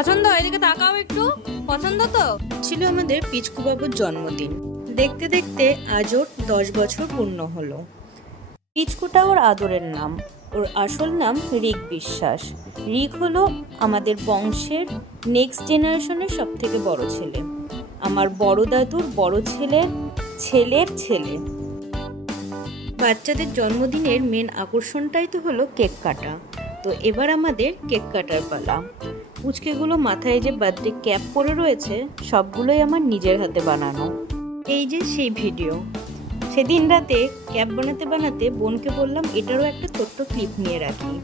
পছন্দ? এদিকে তাকাও একটু। পছন্দ তো? ছিল আমাদের পিচকু বাবুর জন্মদিন। দেখতে দেখতে আজ ওর 10 বছর পূর্ণ হলো। পিচকুটা ওর আদরের নাম। ওর আসল নাম রিক বিশ্বাস। রিক হলো আমাদের বংশের নেক্সট জেনারেশনের সব থেকে বড় ছেলে, আমার বড় দাদুর বড় ছেলের ছেলের ছেলে। বাচ্চাদের জন্মদিনের মেন আকর্ষণটাই তো হলো কেক কাটা। তো এবার আমাদের কেক কাটার পালা। পুচকেগুলো মাথায় যে বার্থডে ক্যাপ পরে রয়েছে সবগুলোই আমার নিজের হাতে বানানো। এই যে সেই ভিডিও। সেদিন রাতে ক্যাপ বানাতে বানাতে বোনকে বললাম এটারও একটা ছোট্ট ক্লিপ নিয়ে রাখি।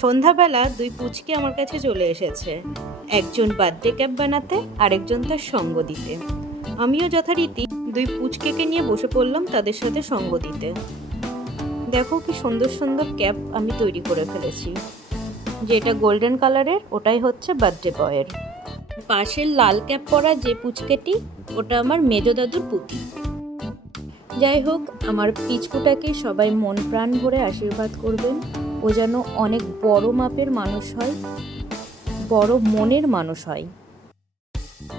সন্ধ্যাবেলা দুই পুচকে আমার কাছে চলে এসেছে, একজন বার্থডে ক্যাপ বানাতে আরেকজন তার সঙ্গ দিতে। আমিও যথারীতি দুই পুচকেকে নিয়ে বসে পড়লাম তাদের সাথে সঙ্গ দিতে। দেখো কি সুন্দর সুন্দর ক্যাপ আমি তৈরি করে ফেলেছি। যেটা গোল্ডেন কালারের ওটাই হচ্ছে বার্থডে বয়ের। পাশের লাল ক্যাপ পরা যে পুচকেটি ওটা আমার মেজো দাদুর পুতি। যাই হোক, আমার পিচকুটাকে সবাই মন প্রাণ ভরে আশীর্বাদ করবেন। ও যেন অনেক বড় মাপের মানুষ হয়, বড় মনের মানুষ হয়।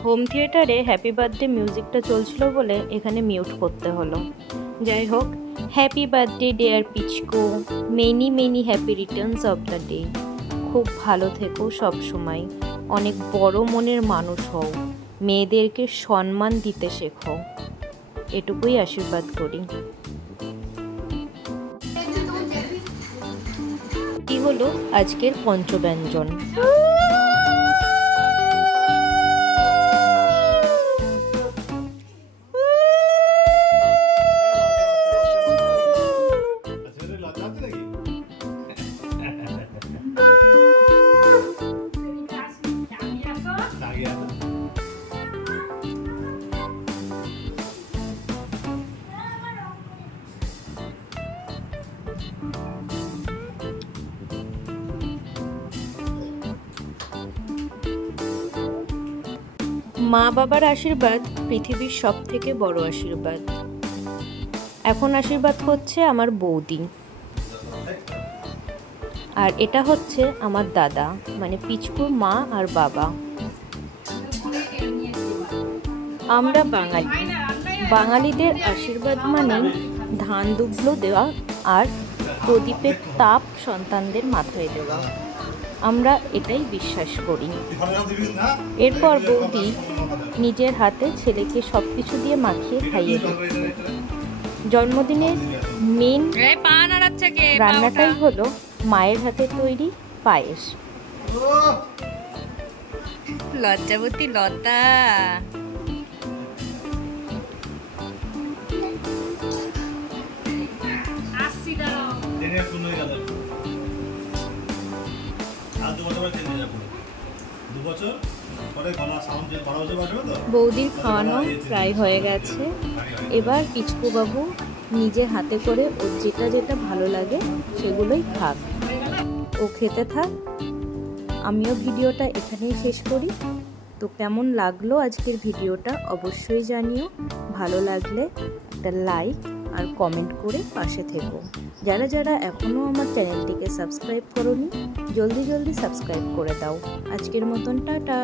হোম থিয়েটারে হ্যাপি বার্থডে মিউজিকটা চলছিল বলে এখানে মিউট করতে হলো। যাই হোক, happy birthday dear Pichku, many many happy returns of the day. খুব ভালো থেকো সব সময়, অনেক বড় মনের মানুষ হও, মেয়েদেরকে সম্মান দিতে শেখো, এটুকুই আশীর্বাদ করি। কি হলো আজকের পঞ্চব্যঞ্জন। মা বাবার আশীর্বাদ পৃথিবীর সব থেকে বড় আশীর্বাদ। এখন আশীর্বাদ হচ্ছে আমার বৌদি, আর এটা হচ্ছে আমার দাদা, মানে পিচকুর মা আর বাবা। আমরা বাঙালি, বাঙালিদের আশীর্বাদ মানে ধান দুব্লো দেওয়া আর প্রদীপের তাপ সন্তানদের মাথায় দেওয়া। আমরা এটাই বিশ্বাস করি। এরপর বৌদি নিজের হাতে ছেলেকে সব কিছু দিয়ে মাখিয়ে খাইয়ে দিচ্ছে। জন্মদিনের মেন রান্নাটাই হলো মায়ের হাতে তৈরি পায়েস। লজ্জাবতী লতা। বৌদির খাওয়ানো প্রায় হয়ে গেছে। এবার পিচকু বাবু নিজের হাতে করে ওর যেটা যেটা ভালো লাগে সেগুলোই খাক, ও খেতে থাক। আমিও ভিডিওটা এখানেই শেষ করি। তো কেমন লাগলো আজকের ভিডিওটা অবশ্যই জানিও। ভালো লাগলে একটা লাইক আর কমেন্ট করে পাশে থেকো। যারা যারা এখনও আমার চ্যানেলটিকে সাবস্ক্রাইব করোনি জলদি জলদি সাবস্ক্রাইব করে দাও। আজকের মতন টাটা।